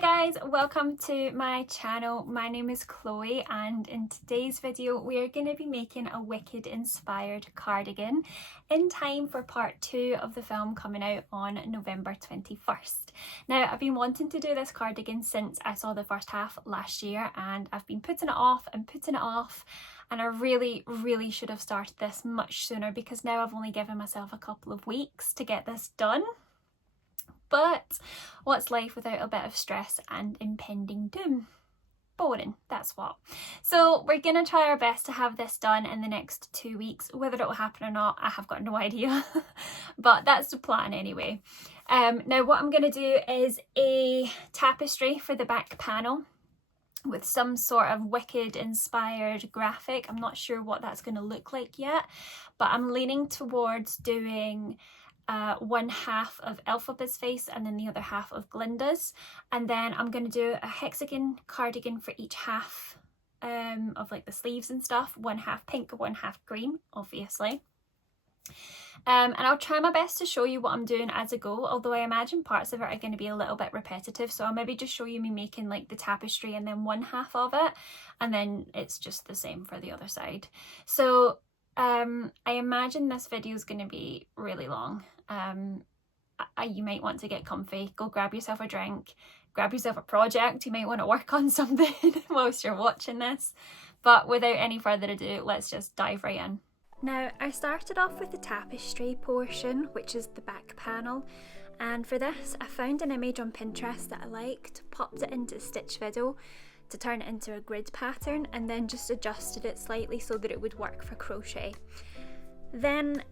Hi guys, welcome to my channel. My name is Chloe and in today's video we are going to be making a Wicked inspired cardigan in time for part 2 of the film coming out on November 21st. Now I've been wanting to do this cardigan since I saw the first half last year and I've been putting it off and I really should have started this much sooner because now I've only given myself a couple of weeks to get this done. But what's life without a bit of stress and impending doom? Boring, that's what. So we're gonna try our best to have this done in the next 2 weeks. Whether it'll happen or not, I have got no idea. But that's the plan anyway. Now what I'm gonna do is a tapestry for the back panel with some sort of Wicked inspired graphic. I'm not sure what that's gonna look like yet, but I'm leaning towards doing one half of Elphaba's face and then the other half of Glinda's, and then I'm going to do a hexagon cardigan for each half of like the sleeves and stuff, one half pink, one half green obviously. And I'll try my best to show you what I'm doing as I go, although I imagine parts of it are going to be a little bit repetitive, so I'll maybe just show you me making like the tapestry and then one half of it, and then it's just the same for the other side. So I imagine this video is going to be really long. You might want to get comfy, go grab yourself a drink, grab yourself a project, you might want to work on something whilst you're watching this. But without any further ado, let's just dive right in. Now I started off with the tapestry portion, which is the back panel, and for this I found an image on Pinterest that I liked, popped it into Stitch Fiddle to turn it into a grid pattern, and then just adjusted it slightly so that it would work for crochet. Then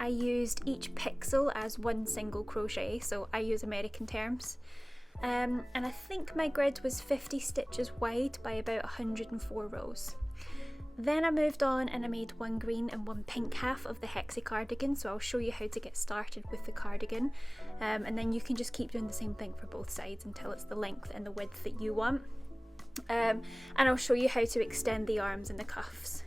I used each pixel as one single crochet, so I use American terms. And I think my grid was 50 stitches wide by about 104 rows. Then I moved on and I made one green and one pink half of the hexi cardigan, so I'll show you how to get started with the cardigan, and then you can just keep doing the same thing for both sides until it's the length and the width that you want. And I'll show you how to extend the arms and the cuffs.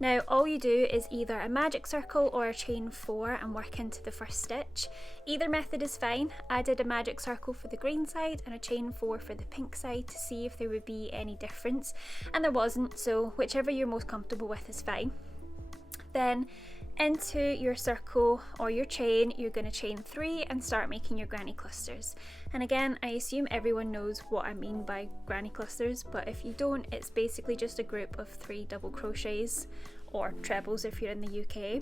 Now all you do is either a magic circle or a chain 4 and work into the first stitch. Either method is fine. I did a magic circle for the green side and a chain 4 for the pink side to see if there would be any difference, and there wasn't, so whichever you're most comfortable with is fine. Then into your circle or your chain, you're going to chain 3 and start making your granny clusters. And again, I assume everyone knows what I mean by granny clusters, but if you don't, it's basically just a group of 3 double crochets, or trebles if you're in the UK.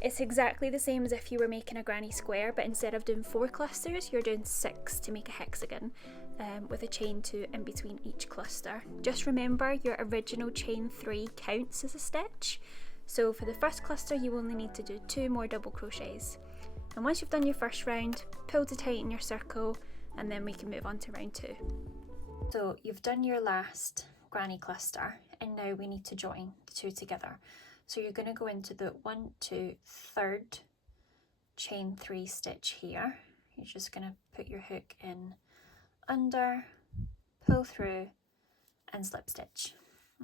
It's exactly the same as if you were making a granny square, but instead of doing 4 clusters, you're doing 6 to make a hexagon, with a chain 2 in between each cluster. Just remember, your original chain 3 counts as a stitch. So for the first cluster you only need to do 2 more double crochets, and once you've done your first round, pull to tighten your circle, and then we can move on to round 2. So you've done your last granny cluster and now we need to join the 2 together. So you're going to go into the 1, 2, 3rd chain 3 stitch here. You're just going to put your hook in under, pull through and slip stitch.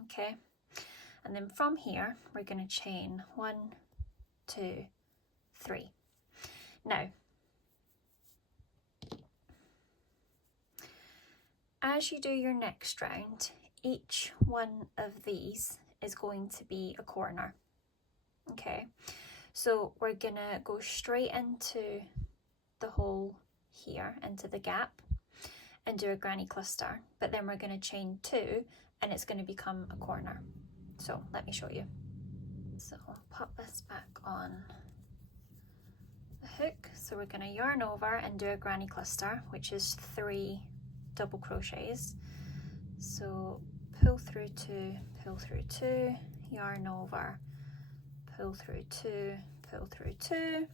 Okay. And then from here, we're going to chain 1, 2, 3. Now, as you do your next round, each one of these is going to be a corner. Okay, so we're going to go straight into the hole here, into the gap, and do a granny cluster, but then we're going to chain 2 and it's going to become a corner. So let me show you. So I'll pop this back on the hook. So we're going to yarn over and do a granny cluster, which is 3 double crochets. So pull through 2, pull through 2, yarn over, pull through 2, pull through 2,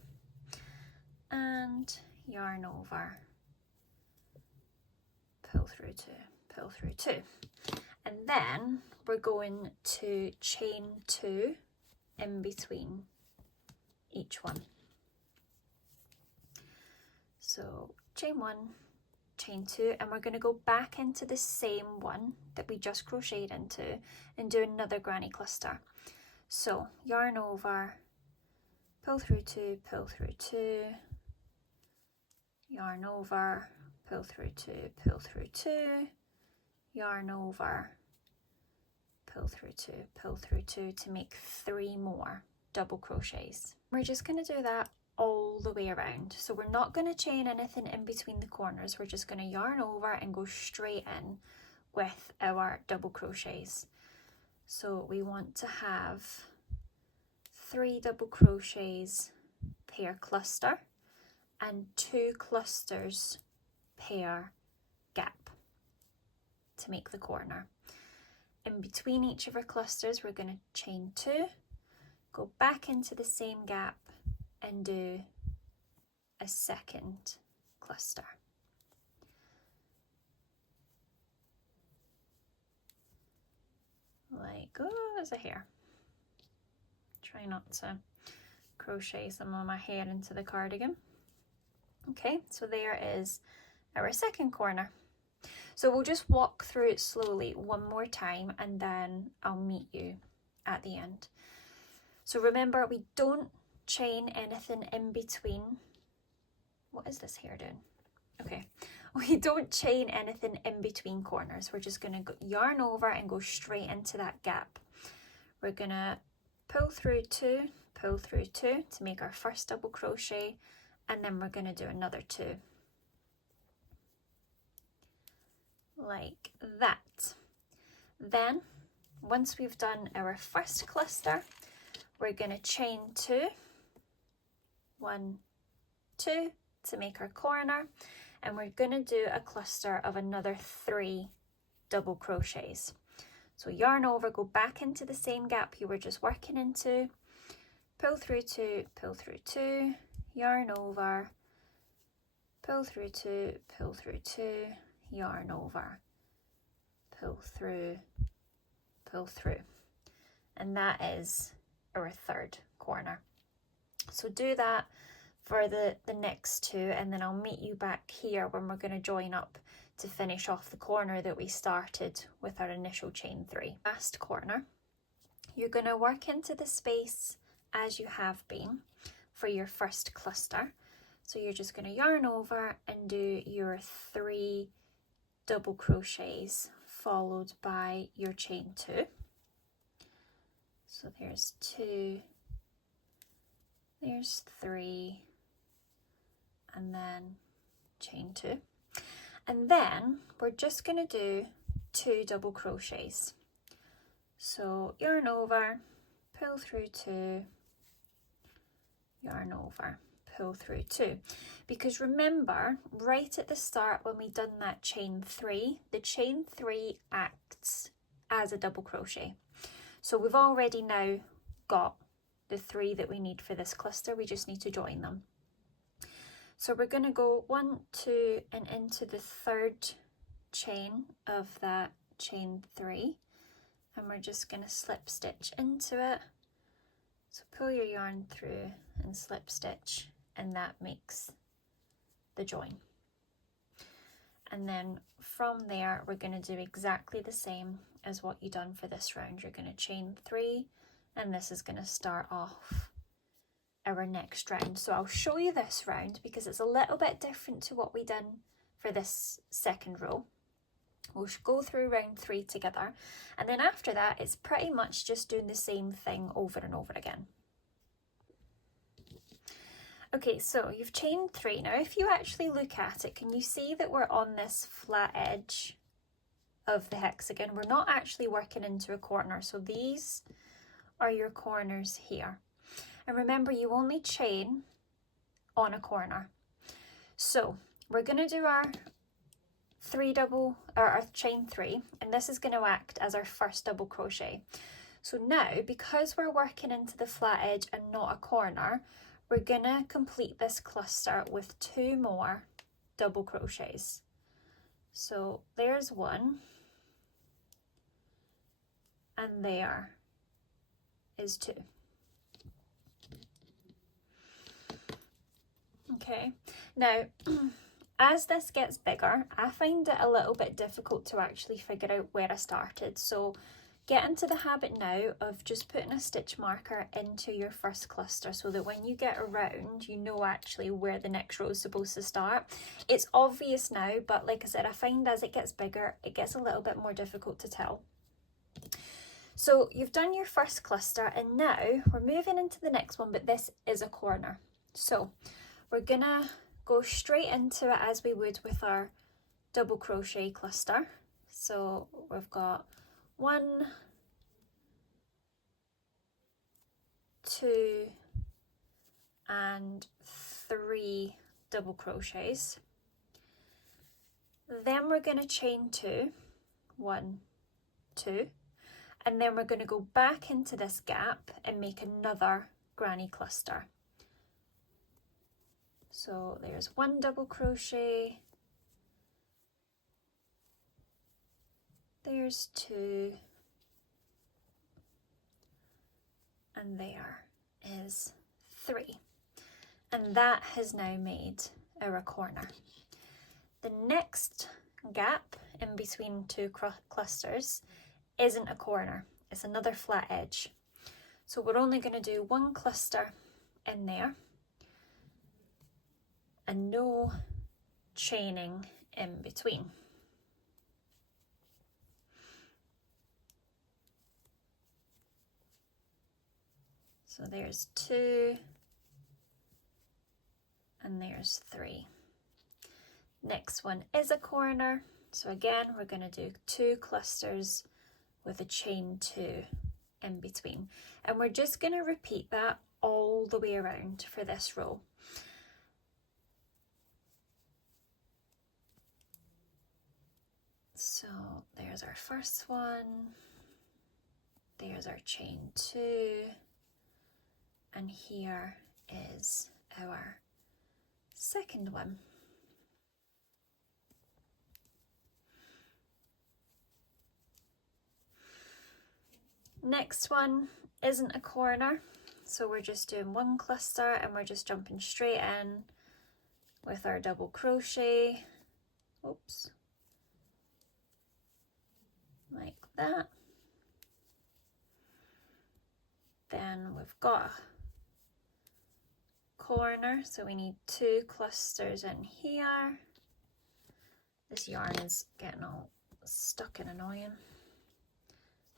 and yarn over, pull through 2, pull through 2. And then we're going to chain 2 in between each one. So chain 1, chain 2, and we're going to go back into the same one that we just crocheted into and do another granny cluster. So yarn over, pull through 2, pull through 2, yarn over, pull through 2, pull through 2, yarn over, pull through 2, pull through 2 to make 3 more double crochets. We're just going to do that all the way around. So we're not going to chain anything in between the corners. We're just going to yarn over and go straight in with our double crochets. So we want to have 3 double crochets per cluster and 2 clusters per gap to make the corner. In between each of our clusters, we're going to chain 2, go back into the same gap and do a second cluster. Like, oh, there's a hair. Try not to crochet some of my hair into the cardigan. Okay, so there is our second corner. So we'll just walk through it slowly one more time and then I'll meet you at the end. So remember, we don't chain anything in between. What is this hair doing? Okay, we don't chain anything in between corners. We're just going to yarn over and go straight into that gap. We're going to pull through 2, pull through 2 to make our first double crochet, and then we're going to do another 2 like that. Then once we've done our first cluster, we're going to chain 2, 1, 2 to make our corner, and we're going to do a cluster of another 3 double crochets. So yarn over, go back into the same gap you were just working into, pull through 2, pull through 2, yarn over, pull through 2, pull through 2, yarn over, pull through, and that is our third corner. So do that for the next 2, and then I'll meet you back here when we're going to join up to finish off the corner that we started with our initial chain 3. Last corner, you're going to work into the space as you have been for your first cluster. So you're just going to yarn over and do your 3 double crochets followed by your chain 2. So there's 2, there's 3, and then chain 2. And then we're just going to do 2 double crochets. So yarn over, pull through 2, yarn over, pull through 2. Because remember, right at the start when we done that chain 3, the chain 3 acts as a double crochet. So we've already now got the 3 that we need for this cluster. We just need to join them. So we're going to go 1, 2 and into the 3rd chain of that chain 3, and we're just going to slip stitch into it. So pull your yarn through and slip stitch, and that makes the join. And then from there we're going to do exactly the same as what you done for this round. You're going to chain 3, and this is going to start off our next round. So I'll show you this round because it's a little bit different to what we done for this second row. We'll go through round 3 together, and then after that it's pretty much just doing the same thing over and over again. Okay, so you've chained 3. Now if you actually look at it, can you see that we're on this flat edge of the hexagon? We're not actually working into a corner, so these are your corners here. And remember, you only chain on a corner. So we're going to do our chain 3, and this is going to act as our first double crochet. So now, because we're working into the flat edge and not a corner, we're going to complete this cluster with 2 more double crochets. So there's 1, and there is 2. Okay, now as this gets bigger, I find it a little bit difficult to actually figure out where I started. So Get into the habit now of just putting a stitch marker into your first cluster so that when you get around, you know actually where the next row is supposed to start. It's obvious now, but like I said, I find as it gets bigger, it gets a little bit more difficult to tell. So you've done your first cluster, and now we're moving into the next one, but this is a corner. So we're gonna go straight into it as we would with our double crochet cluster. So we've got 1, 2 and 3 double crochets. Then we're going to chain 2, 1, 2, and then we're going to go back into this gap and make another granny cluster. So there's 1 double crochet, there's 2, and there is 3. And that has now made our corner. The next gap in between 2 clusters isn't a corner, it's another flat edge. So we're only going to do 1 cluster in there and no chaining in between. So there's 2 and there's 3. Next one is a corner. So again, we're going to do 2 clusters with a chain 2 in between. And we're just going to repeat that all the way around for this row. So there's our first one, there's our chain 2, and here is our second one. Next one isn't a corner, so we're just doing 1 cluster and we're just jumping straight in with our double crochet. Oops. Like that. Then we've got a corner, so we need 2 clusters in here. This yarn is getting all stuck and annoying.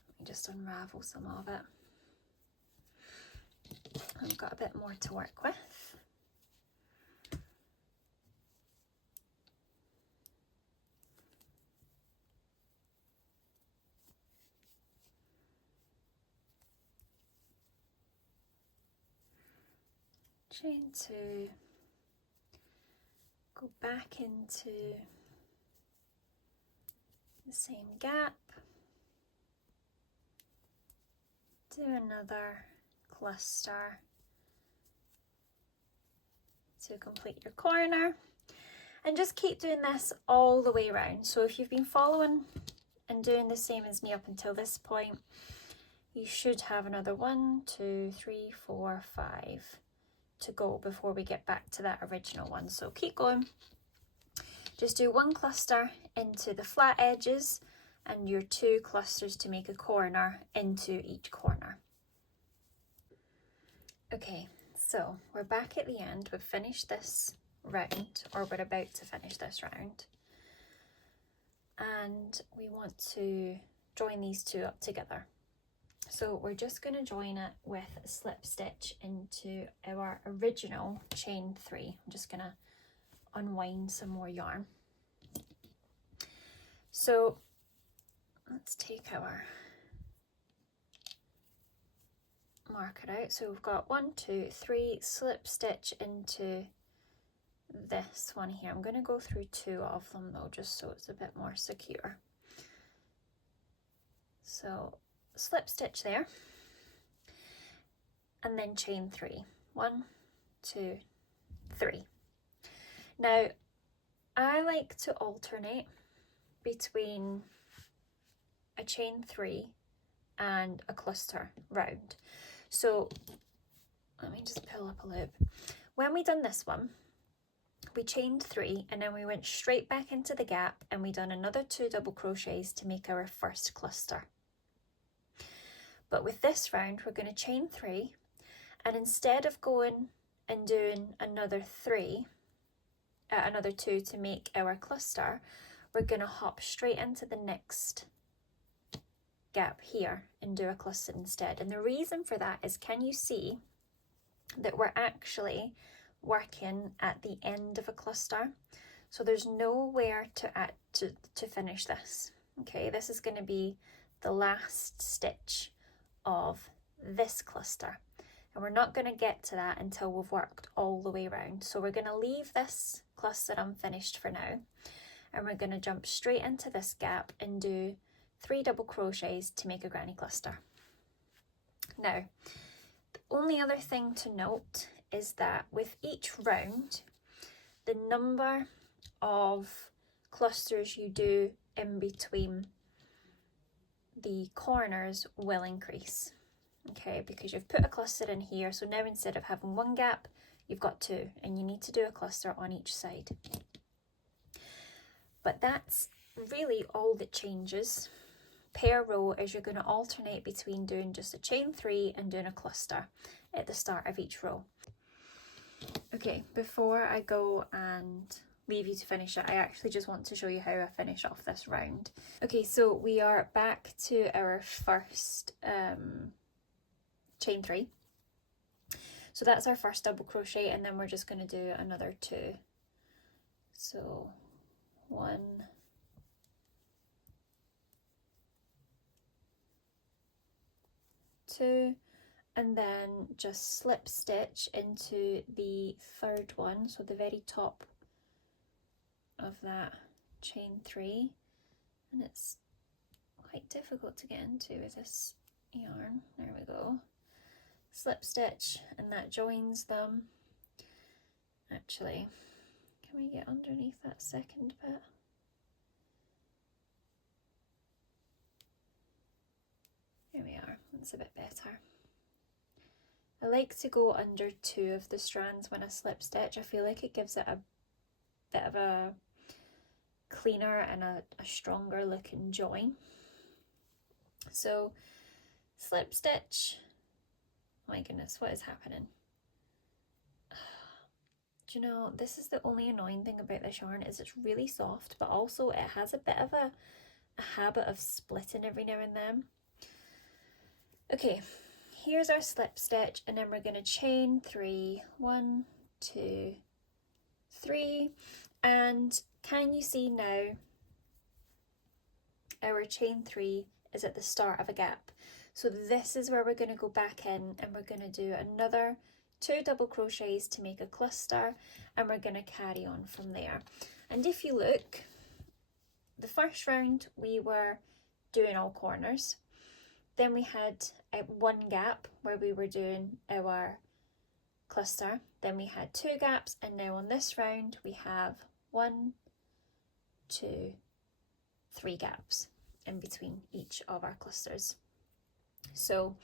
Let me just unravel some of it. I've got a bit more to work with. Chain 2, go back into the same gap, do another cluster to complete your corner, and just keep doing this all the way around. So if you've been following and doing the same as me up until this point, you should have another 1, 2, 3, 4, 5 to go before we get back to that original one. So keep going. Just do 1 cluster into the flat edges and your 2 clusters to make a corner into each corner. Okay, so we're back at the end. We've finished this round, or we're about to finish this round, and we want to join these 2 up together. So we're just going to join it with a slip stitch into our original chain 3. I'm just going to unwind some more yarn. So let's take our marker out. So we've got 1, 2, 3 slip stitch into this one here. I'm going to go through 2 of them though, just so it's a bit more secure. So slip stitch there, and then chain 3. 1, 2, 3. Now I like to alternate between a chain 3 and a cluster round. So let me just pull up a loop. When we done this one, we chained 3 and then we went straight back into the gap and we done another 2 double crochets to make our first cluster. But with this round, we're going to chain 3, and instead of going and doing another 2 to make our cluster, we're going to hop straight into the next gap here and do a cluster instead. And the reason for that is, can you see that we're actually working at the end of a cluster? So there's nowhere to finish this. Okay, this is going to be the last stitch of this cluster, and we're not going to get to that until we've worked all the way around. So we're going to leave this cluster unfinished for now, and we're going to jump straight into this gap and do 3 double crochets to make a granny cluster. Now, the only other thing to note is that with each round, the number of clusters you do in between the corners will increase, okay, because you've put a cluster in here. So now instead of having 1 gap, you've got 2, and you need to do a cluster on each side. But that's really all that changes per row, is you're going to alternate between doing just a chain 3 and doing a cluster at the start of each row. Okay, before I go and leave you to finish it, I actually just want to show you how I finish off this round. Okay, so we are back to our first chain 3. So that's our first double crochet, and then we're just going to do another 2. So 1, 2, and then just slip stitch into the 3rd one, so the very top of that chain 3, and it's quite difficult to get into with this yarn. There we go. Slip stitch, and that joins them. Actually, can we get underneath that second bit? There we are, that's a bit better. I like to go under 2 of the strands when I slip stitch. I feel like it gives it a bit of a cleaner and a stronger looking join. So slip stitch. Oh my goodness, what is happening? Do you know, this is the only annoying thing about this yarn, is it's really soft, but also it has a bit of a habit of splitting every now and then. Okay, here's our slip stitch, and then we're going to chain 3, 1, 2, 3, and can you see now our chain 3 is at the start of a gap? So this is where we're going to go back in, and we're going to do another 2 double crochets to make a cluster, and we're going to carry on from there. And if you look, the first round we were doing all corners, then we had 1 gap where we were doing our cluster, then we had 2 gaps, and now on this round we have 1, 2, 3 gaps in between each of our clusters. So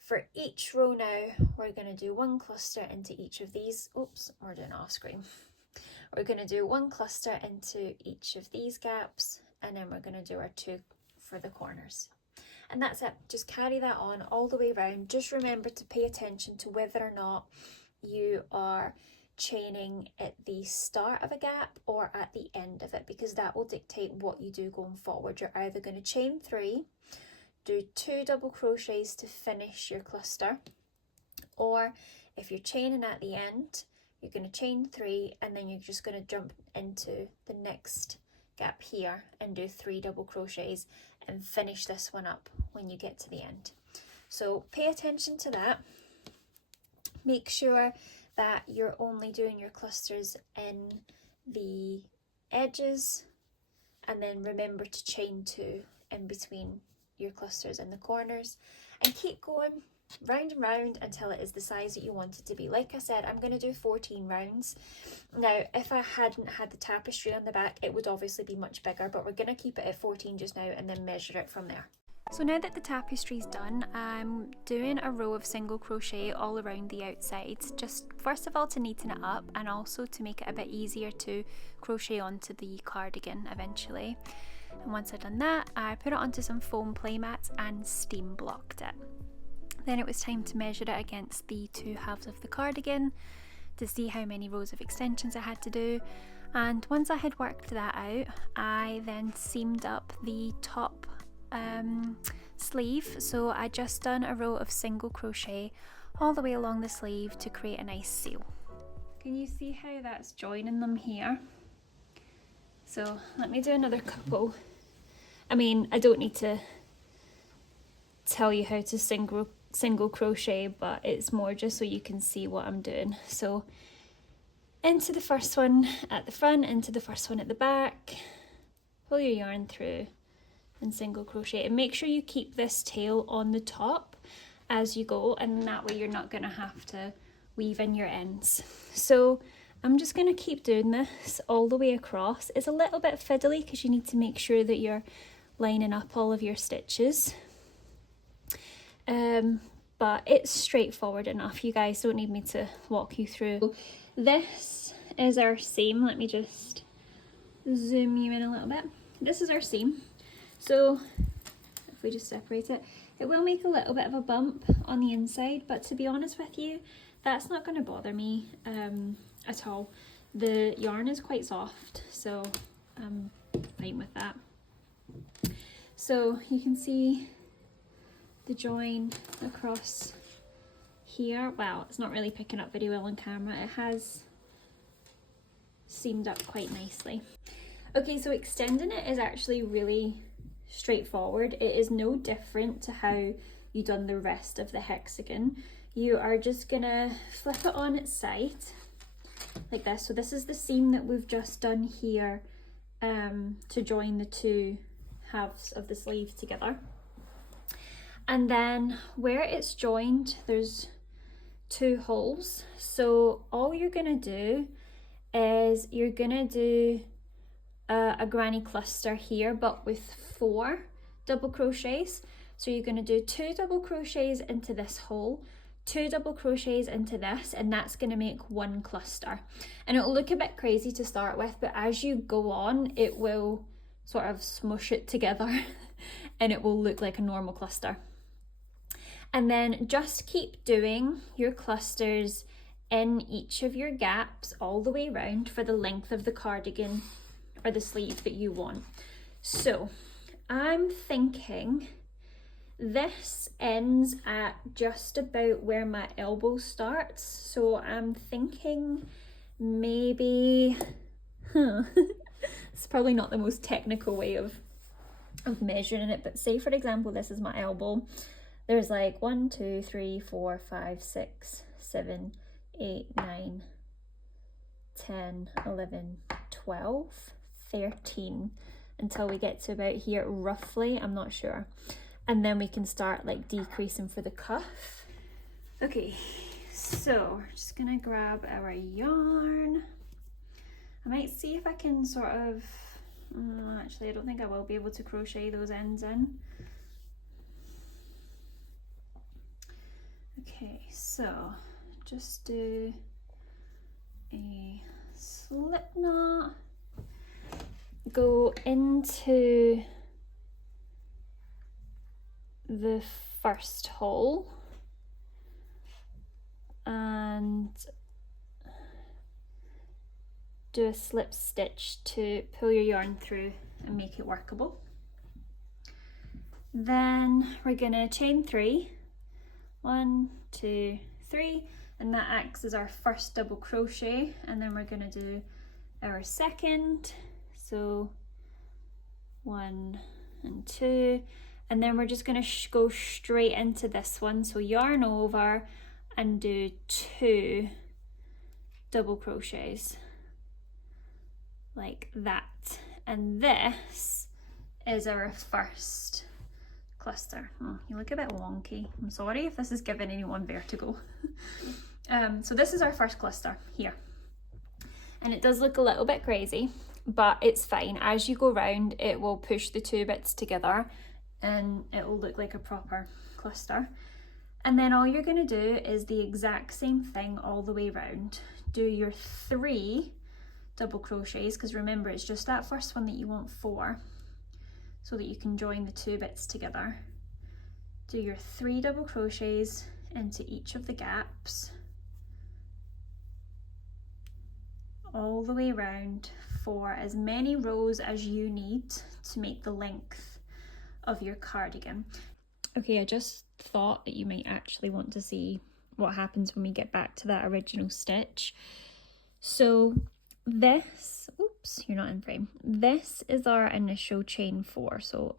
for each row now, we're going to do 1 cluster into each of these. Oops, we're doing off screen. We're going to do 1 cluster into each of these gaps, and then we're going to do our 2 for the corners. And that's it. Just carry that on all the way around. Just remember to pay attention to whether or not you are chaining at the start of a gap or at the end of it, because that will dictate what you do going forward. You're either going to chain 3, do 2 double crochets to finish your cluster, or if you're chaining at the end, you're going to chain 3 and then you're just going to jump into the next gap here and do 3 double crochets and finish this one up when you get to the end. So pay attention to that. Make sure that you're only doing your clusters in the edges, and then remember to chain 2 in between your clusters in the corners, and keep going round and round until it is the size that you want it to be. Like I said, I'm going to do 14 rounds. Now, if I hadn't had the tapestry on the back, it would obviously be much bigger, but we're going to keep it at 14 just now and then measure it from there. So now that the tapestry's done, I'm doing a row of single crochet all around the outsides, just first of all to neaten it up and also to make it a bit easier to crochet onto the cardigan eventually. And once I'd done that, I put it onto some foam playmats and steam blocked it. Then it was time to measure it against the two halves of the cardigan to see how many rows of extensions I had to do. And once I had worked that out, I then seamed up the top sleeve. So I just done a row of single crochet all the way along the sleeve to create a nice seal. Can you see how that's joining them here? So let me do another couple. I mean, I don't need to tell you how to single crochet, but it's more just so you can see what I'm doing. So into the first one at the front, into the first one at the back, pull your yarn through and single crochet, and make sure you keep this tail on the top as you go, and that way you're not going to have to weave in your ends. So I'm just going to keep doing this all the way across. It's a little bit fiddly because you need to make sure that you're lining up all of your stitches, but it's straightforward enough. You guys don't need me to walk you through. This is our seam. Let me just zoom you in a little bit. This is our seam. So if we just separate it, it will make a little bit of a bump on the inside, but to be honest with you, that's not going to bother me at all. The yarn is quite soft, so I'm fine with that. So you can see the join across here. Wow, it's not really picking up very well on camera. It has seamed up quite nicely. Okay, so extending it is actually really straightforward. It is no different to how you done the rest of the hexagon. You are just gonna flip it on its side like this. So this is the seam that we've just done here to join the two halves of the sleeve together. And then where it's joined, there's two holes. So all you're gonna do is you're gonna do a granny cluster here, but with 4 double crochets. So you're going to do 2 double crochets into this hole, 2 double crochets into this, and that's going to make 1 cluster. And it'll look a bit crazy to start with, but as you go on, it will sort of smush it together and it will look like a normal cluster. And then just keep doing your clusters in each of your gaps all the way around for the length of the cardigan or the sleeve that you want. So I'm thinking this ends at just about where my elbow starts. So I'm thinking maybe, it's probably not the most technical way of measuring it, but say for example, this is my elbow. There's like 1, 2, 3, 4, 5, 6, 7, 8, 9, 10, 11, 12, 13 until we get to about here roughly, I'm not sure. And then we can start like decreasing for the cuff. Okay, so we're just gonna grab our yarn. I might see if I can sort of, actually I don't think I will be able to crochet those ends in. Okay, so just do a slip knot, go into the first hole and do a slip stitch to pull your yarn through and make it workable. Then we're gonna chain 3, 1, 2, 3, and that acts as our first double crochet, and then we're gonna do our second, so 1 and 2, and then we're just gonna go straight into this one, so yarn over and do 2 double crochets like that, and this is our first cluster. Oh, you look a bit wonky. I'm sorry if this is giving anyone vertigo. So this is our first cluster here, and it does look a little bit crazy, but it's fine. As you go round, it will push the 2 bits together and it will look like a proper cluster. And then all you're going to do is the exact same thing all the way around. Do your 3 double crochets, because remember it's just that first one that you want 4, so that you can join the 2 bits together. Do your 3 double crochets into each of the gaps all the way around for as many rows as you need to make the length of your cardigan. Okay, I just thought that you might actually want to see what happens when we get back to that original stitch. So this, oops, you're not in frame. This is our initial chain 4, so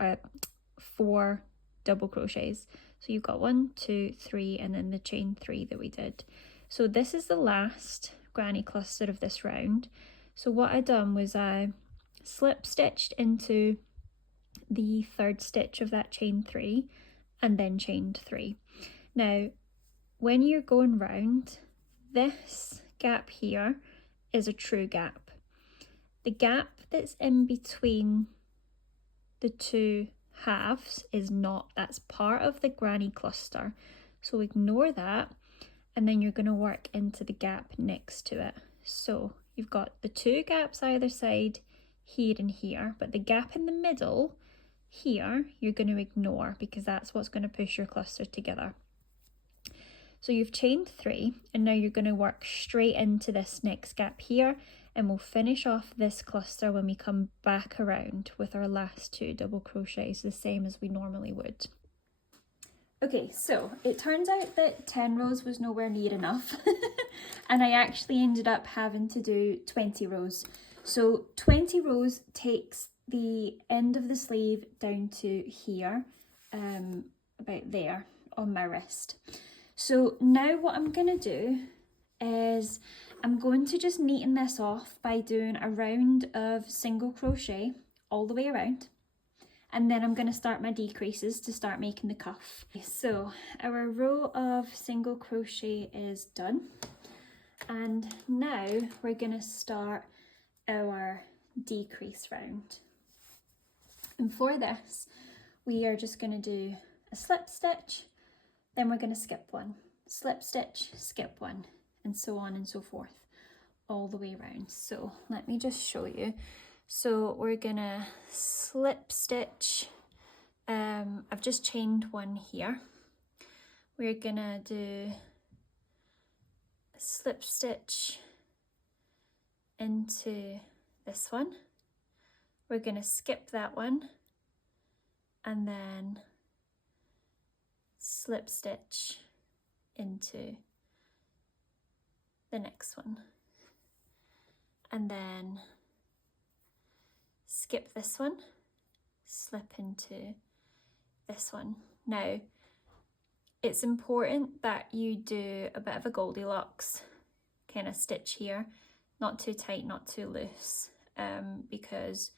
4 double crochets. So you've got 1, 2, 3, and then the chain 3 that we did. So this is the last granny cluster of this round. So what I done was I slip stitched into the 3rd stitch of that chain 3 and then chained 3. Now when you're going round, this gap here is a true gap. The gap that's in between the 2 halves is not, that's part of the granny cluster, so ignore that, and then you're going to work into the gap next to it. So you've got the 2 gaps either side, here and here, but the gap in the middle here you're going to ignore, because that's what's going to push your cluster together. So you've chained 3, and now you're going to work straight into this next gap here, and we'll finish off this cluster when we come back around with our last 2 double crochets, the same as we normally would. Okay, so it turns out that 10 rows was nowhere near enough and I actually ended up having to do 20 rows. So 20 rows takes the end of the sleeve down to here, about there on my wrist. So now what I'm going to do is I'm going to just neaten this off by doing a round of single crochet all the way around, and then I'm going to start my decreases to start making the cuff. So our row of single crochet is done, and now we're going to start our decrease round. And for this we are just going to do a slip stitch, then we're going to skip 1, slip stitch, skip 1, and so on and so forth all the way around. So let me just show you. So we're gonna slip stitch, I've just chained 1 here. We're gonna do a slip stitch into this one. We're gonna skip that one and then slip stitch into the next one, and then skip this one, slip into this one. Now it's important that you do a bit of a Goldilocks kind of stitch here, not too tight, not too loose, because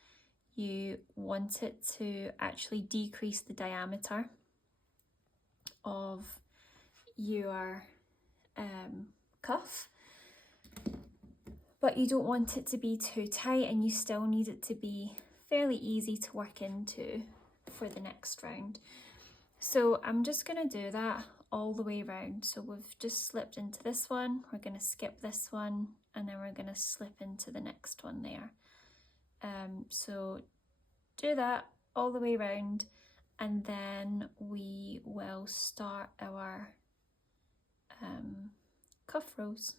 you want it to actually decrease the diameter of your cuff, but you don't want it to be too tight, and you still need it to be fairly easy to work into for the next round. So I'm just going to do that all the way around. So we've just slipped into this one, we're going to skip this one, and then we're going to slip into the next one there. So do that all the way around, and then we will start our cuff rows.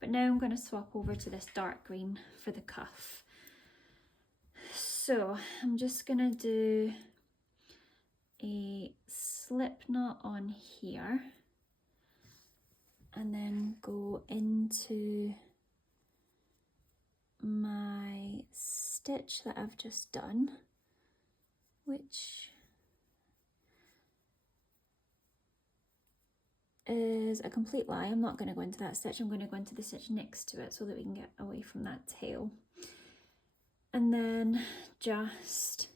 But now I'm going to swap over to this dark green for the cuff. So I'm just going to do a slip knot on here and then go into my stitch that I've just done, which is a complete lie. I'm not going to go into that stitch, I'm going to go into the stitch next to it so that we can get away from that tail. And then just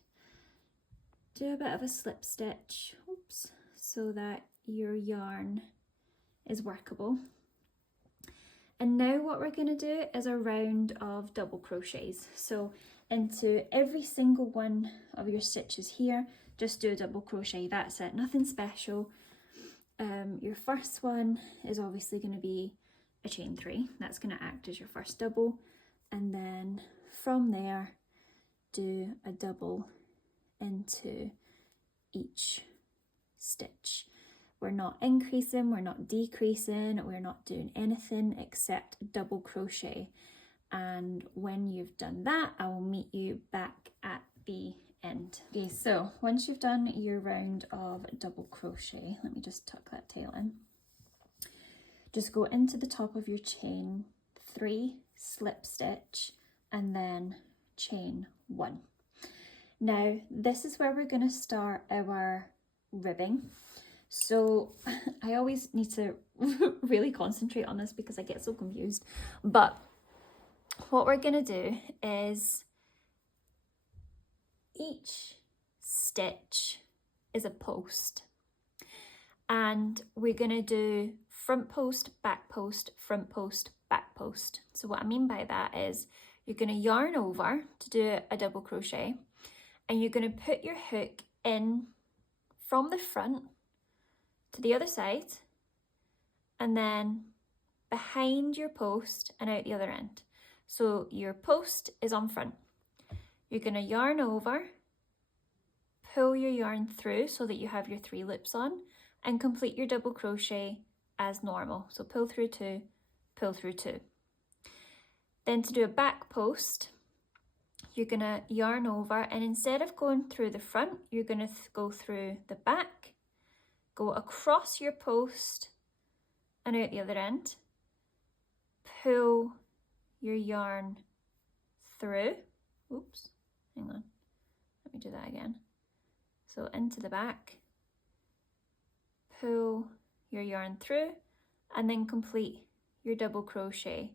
do a bit of a slip stitch, oops, so that your yarn is workable. And now what we're going to do is a round of double crochets. So into every single one of your stitches here. Just do a double crochet, that's it, nothing special. Your first one is obviously going to be a chain 3, that's going to act as your first double, and then from there do a double into each stitch. We're not increasing, we're not decreasing, we're not doing anything except double crochet. And when you've done that, I will meet you back at the end. Okay, so once you've done your round of double crochet, let me just tuck that tail in. Just go into the top of your chain 3, slip stitch, and then chain 1. Now, this is where we're going to start our ribbing. So I always need to really concentrate on this because I get so confused. But what we're going to do is each stitch is a post. And we're going to do front post, back post, front post, back post. So what I mean by that is you're going to yarn over to do a double crochet, and you're going to put your hook in from the front to the other side, and then behind your post and out the other end. So your post is on front. You're going to yarn over, pull your yarn through so that you have your 3 loops on, and complete your double crochet as normal. So pull through 2, pull through 2. Then to do a back post, you're going to yarn over, and instead of going through the front, you're going to go through the back, go across your post and out the other end, pull your yarn through, oops, hang on, let me do that again. So into the back, pull your yarn through, and then complete your double crochet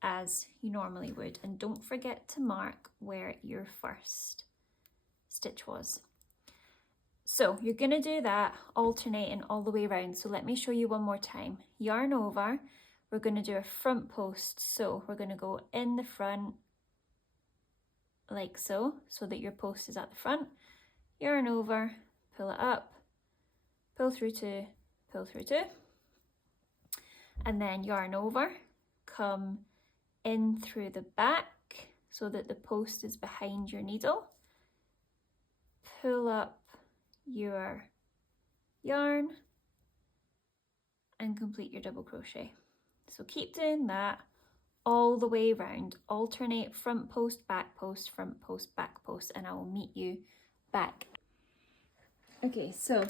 as you normally would. And don't forget to mark where your first stitch was. So you're going to do that alternating all the way around. So let me show you one more time. Yarn over, we're going to do a front post. So we're going to go in the front like so, so that your post is at the front. Yarn over, pull it up, pull through 2, pull through 2, and then yarn over, come in through the back so that the post is behind your needle, pull up your yarn and complete your double crochet. So keep doing that all the way around. Alternate front post, back post, front post, back post, and I will meet you back. Okay, so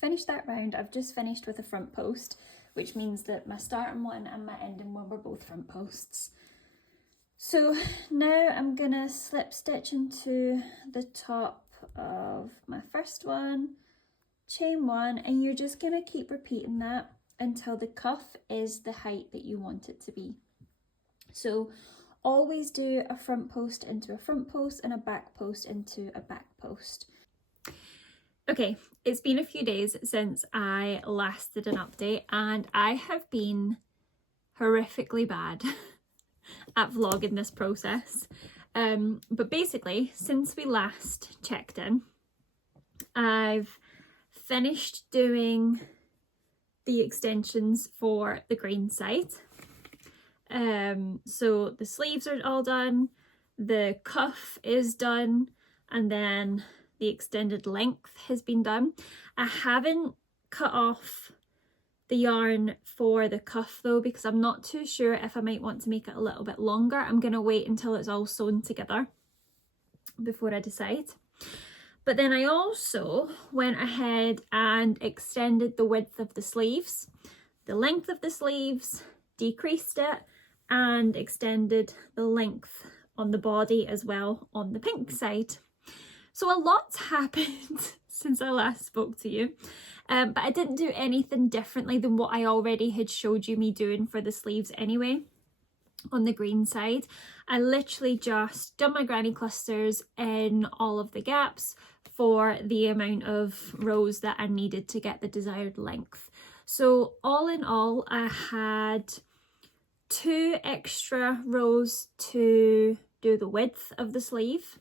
finished that round. I've just finished with a front post, which means that my starting one and my ending one were both front posts. So now I'm gonna slip stitch into the top of my first one, chain 1, and you're just gonna keep repeating that until the cuff is the height that you want it to be. So always do a front post into a front post and a back post into a back post. Okay, it's been a few days since I last did an update, and I have been horrifically bad at vlogging this process. But basically, since we last checked in, I've finished doing the extensions for the green side. So the sleeves are all done, the cuff is done, and then the extended length has been done. I haven't cut off the yarn for the cuff though, because I'm not too sure if I might want to make it a little bit longer. I'm going to wait until it's all sewn together before I decide. But then I also went ahead and extended the width of the sleeves, the length of the sleeves, decreased it, and extended the length on the body as well on the pink side. So a lot's happened since I last spoke to you, but I didn't do anything differently than what I already had showed you me doing for the sleeves anyway. On the green side, I literally just done my granny clusters in all of the gaps for the amount of rows that I needed to get the desired length. So all in all, I had 2 extra rows to do the width of the sleeve,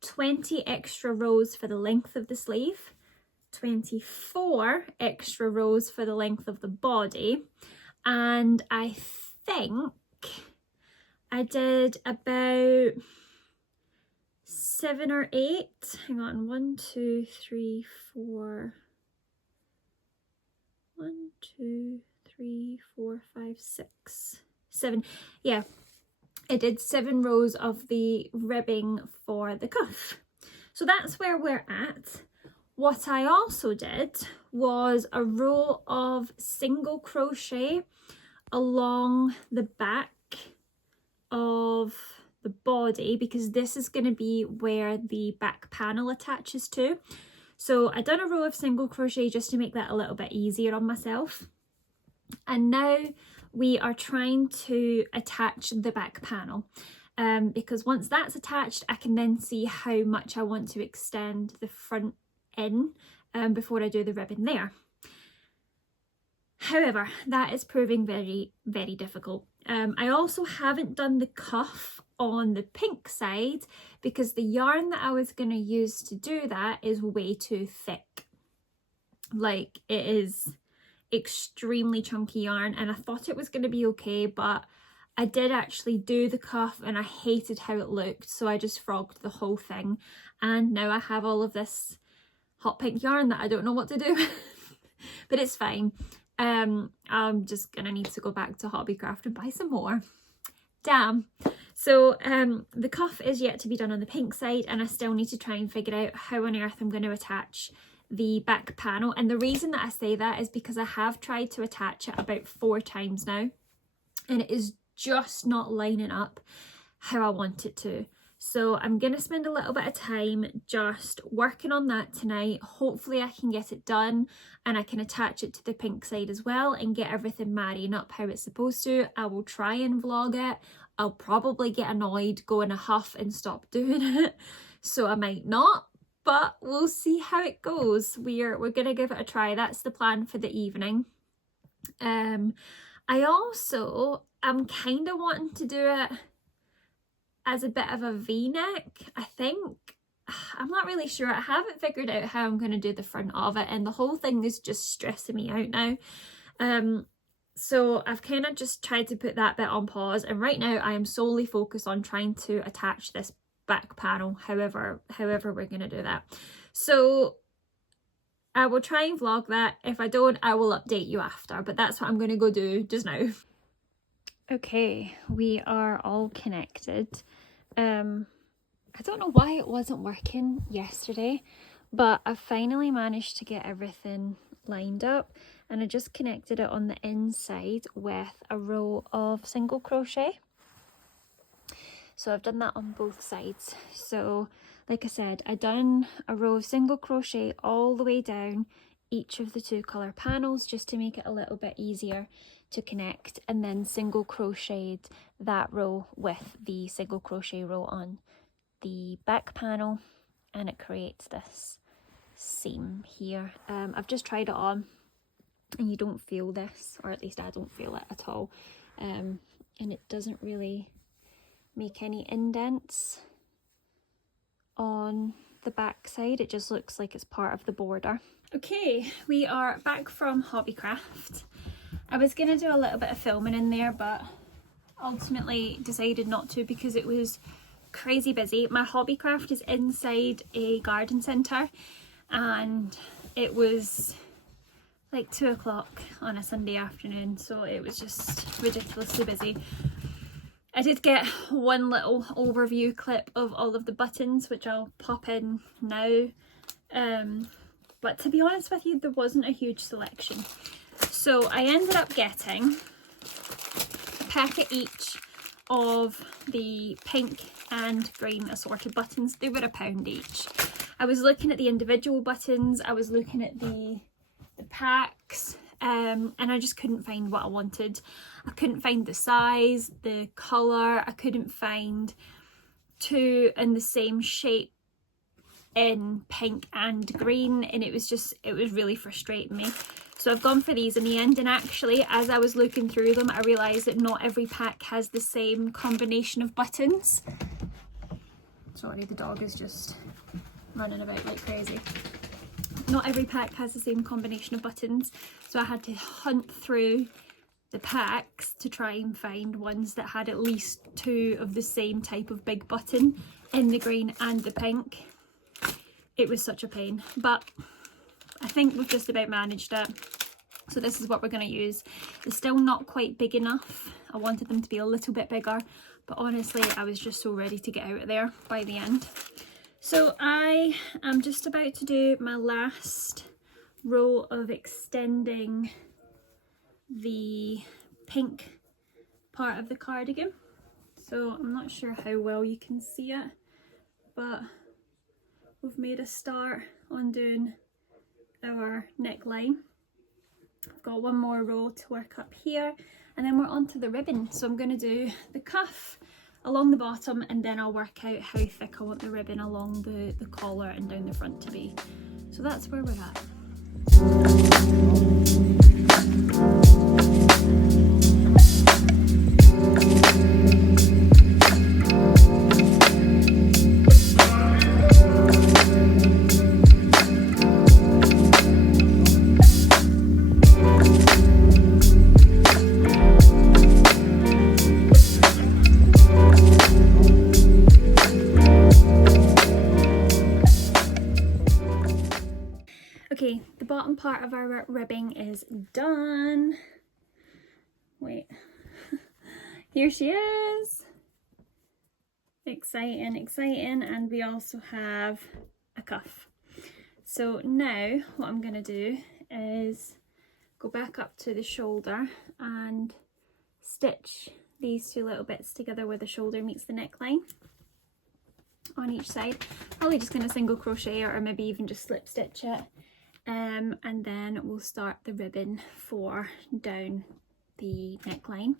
20 extra rows for the length of the sleeve, 24 extra rows for the length of the body, and I think I did about 7 or 8, hang on, 1, 2, 3, 4, 1, 2, 3, 4, 5, 6, 7, yeah, I did 7 rows of the ribbing for the cuff. So that's where we're at. What I also did was a row of single crochet along the back of the body, because this is going to be where the back panel attaches to. So I done a row of single crochet just to make that a little bit easier on myself. And now we are trying to attach the back panel, because once that's attached, I can then see how much I want to extend the front in before I do the ribbon there. However, that is proving very, very difficult. I also haven't done the cuff on the pink side because the yarn that I was going to use to do that is way too thick. Like, it is extremely chunky yarn, and I thought it was going to be okay, but I did actually do the cuff and I hated how it looked, so I just frogged the whole thing, and now I have all of this hot pink yarn that I don't know what to do. But it's fine. I'm just gonna need to go back to Hobbycraft and buy some more. Damn. So the cuff is yet to be done on the pink side, and I still need to try and figure out how on earth I'm going to attach the back panel. And the reason that I say that is because I have tried to attach it about 4 times now, and it is just not lining up how I want it to. So I'm going to spend a little bit of time just working on that tonight. Hopefully I can get it done and I can attach it to the pink side as well and get everything marrying up how it's supposed to. I will try and vlog it. I'll probably get annoyed, go in a huff and stop doing it. So I might not, but we'll see how it goes. We're going to give it a try. That's the plan for the evening. I also am kind of wanting to do it as a bit of a v-neck, I think. I'm not really sure. I haven't figured out how I'm going to do the front of it, and the whole thing is just stressing me out now. So I've kind of just tried to put that bit on pause, and right now I am solely focused on trying to attach this back panel, however we're going to do that. So I will try and vlog that. If I don't, I will update you after, but that's what I'm going to go do just now. Okay, we are all connected. I don't know why it wasn't working yesterday, but I finally managed to get everything lined up, and I just connected it on the inside with a row of single crochet. So I've done that on both sides. So like I said, I done a row of single crochet all the way down each of the 2 colour panels just to make it a little bit easier to connect, and then single crocheted that row with the single crochet row on the back panel, and it creates this seam here. I've just tried it on and you don't feel this, or at least I don't feel it at all, and it doesn't really make any indents on the back side. It just looks like it's part of the border. Okay, we are back from Hobbycraft. I was going to do a little bit of filming in there, but ultimately decided not to because it was crazy busy. My Hobbycraft is inside a garden centre, and it was like 2 o'clock on a Sunday afternoon, so it was just ridiculously busy. I did get one little overview clip of all of the buttons, which I'll pop in now, but to be honest with you, there wasn't a huge selection. So I ended up getting a packet each of the pink and green assorted buttons. They were £1 each. I was looking at the individual buttons, I was looking at the packs, and I just couldn't find what I wanted. I couldn't find the size, the colour, I couldn't find 2 in the same shape in pink and green, and it was really frustrating me. So I've gone for these in the end, and actually as I was looking through them I realised that not every pack has the same combination of buttons. Sorry, the dog is just running about like crazy. Not every pack has the same combination of buttons, so I had to hunt through the packs to try and find ones that had at least 2 of the same type of big button in the green and the pink. It was such a pain, but I think we've just about managed it. So this is what we're going to use. They're still not quite big enough. I wanted them to be a little bit bigger, but honestly I was just so ready to get out of there by the end. So I am just about to do my last row of extending the pink part of the cardigan. So I'm not sure how well you can see it, but we've made a start on doing our neckline. I've got one more row to work up here, and then we're on to the ribbon. So I'm going to do the cuff along the bottom, and then I'll work out how thick I want the ribbon along the collar and down the front to be. So that's where we're at. Okay, the bottom part of our ribbing is done. Wait, here she is. Exciting, exciting. And we also have a cuff. So now what I'm gonna do is go back up to the shoulder and stitch these 2 little bits together where the shoulder meets the neckline on each side. Probably just gonna single crochet or maybe even just slip stitch it. And then we'll start the ribbon for down the neckline.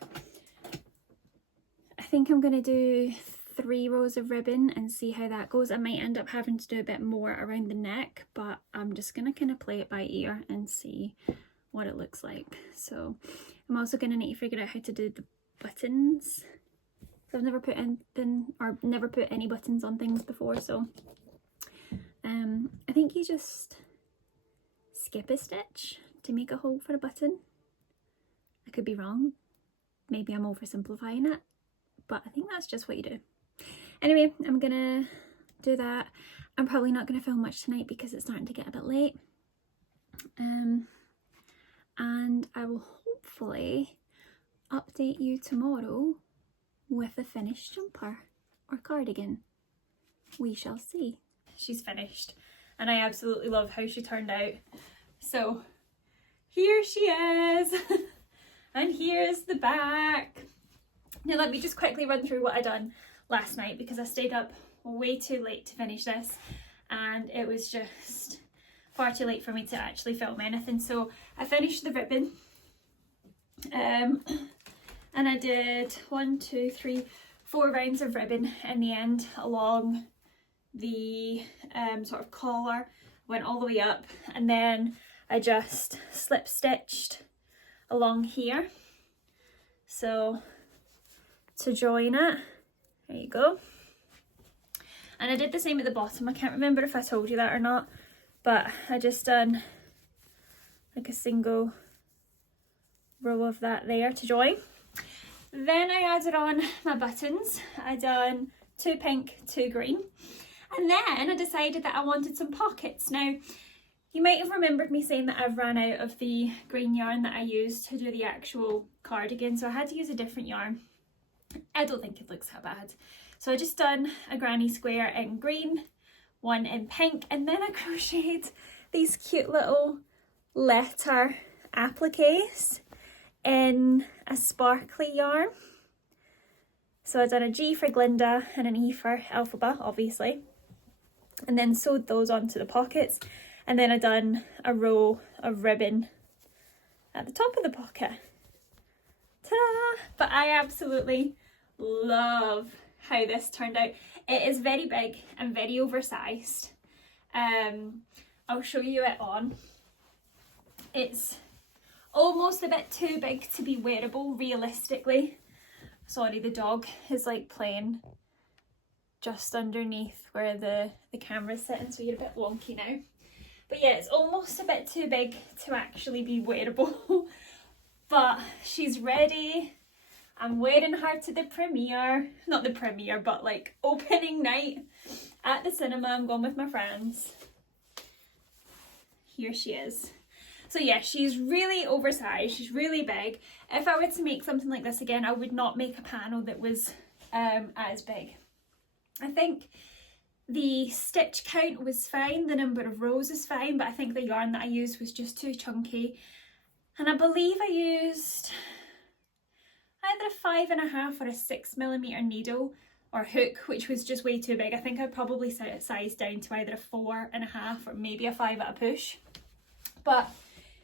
I think I'm going to do 3 rows of ribbon and see how that goes. I might end up having to do a bit more around the neck, but I'm just going to kind of play it by ear and see what it looks like. So I'm also going to need to figure out how to do the buttons. So I've never put anything or never put any buttons on things before, so I think you just skip a stitch to make a hole for a button. I could be wrong, maybe I'm oversimplifying it, but I think that's just what you do. Anyway, I'm gonna do that. I'm probably not gonna film much tonight because it's starting to get a bit late, and I will hopefully update you tomorrow with a finished jumper or cardigan. We shall see. She's finished and I absolutely love how she turned out. So here she is and here's the back. Now let me just quickly run through what I done last night because I stayed up way too late to finish this and it was just far too late for me to actually film anything. So I finished the ribbon and I did 1, 2, 3, 4 rounds of ribbon in the end along the sort of collar, went all the way up, and then I just slip stitched along here. So to join it, there you go. And I did the same at the bottom. I can't remember if I told you that or not, but I just done like a single row of that there to join. Then I added on my buttons. I done 2 pink, 2 green. And then I decided that I wanted some pockets. Now, you might have remembered me saying that I've ran out of the green yarn that I used to do the actual cardigan, so I had to use a different yarn. I don't think it looks that bad. So I just done a granny square in green, 1 in pink, and then I crocheted these cute little letter appliques in a sparkly yarn. So I done a G for Glinda and an E for Alphaba, obviously, and then sewed those onto the pockets, and then I done a row of ribbon at the top of the pocket. Ta-da! But I absolutely love how this turned out. It is very big and very oversized. I'll show you it on. It's almost a bit too big to be wearable realistically. Sorry, the dog is like playing just underneath where the camera's sitting, so you're a bit wonky now. But yeah, it's almost a bit too big to actually be wearable. But she's ready. I'm wearing her to the premiere. Not the premiere, but like opening night at the cinema. I'm going with my friends. Here she is. So yeah, she's really oversized. She's really big. If I were to make something like this again, I would not make a panel that was as big. I think the stitch count was fine, the number of rows is fine, but I think the yarn that I used was just too chunky. And I believe I used either a 5.5 or a 6mm needle or hook, which was just way too big. I think I probably sized down to either a 4.5 or maybe a 5 at a push. But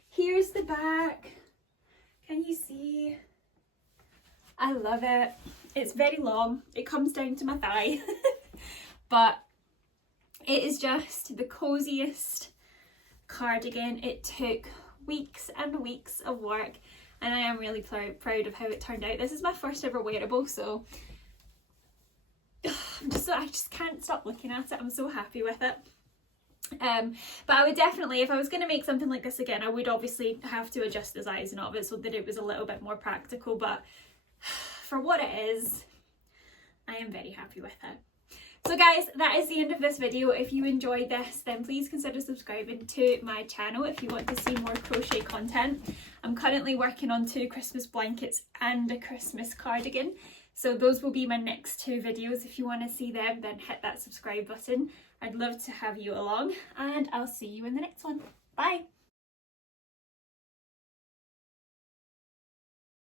here's the back. Can you see? I love it. It's very long. It comes down to my thigh. But it is just the coziest cardigan. It took weeks and weeks of work, and I am really proud of how it turned out. This is my first ever wearable, so I just can't stop looking at it. I'm so happy with it. But I would definitely, if I was going to make something like this again, I would obviously have to adjust the sizing of it so that it was a little bit more practical, but for what it is, I am very happy with it. So guys, that is the end of this video. If you enjoyed this, then please consider subscribing to my channel if you want to see more crochet content. I'm currently working on 2 Christmas blankets and a Christmas cardigan, so those will be my next 2 videos. If you want to see them, then hit that subscribe button. I'd love to have you along, and I'll see you in the next one. Bye!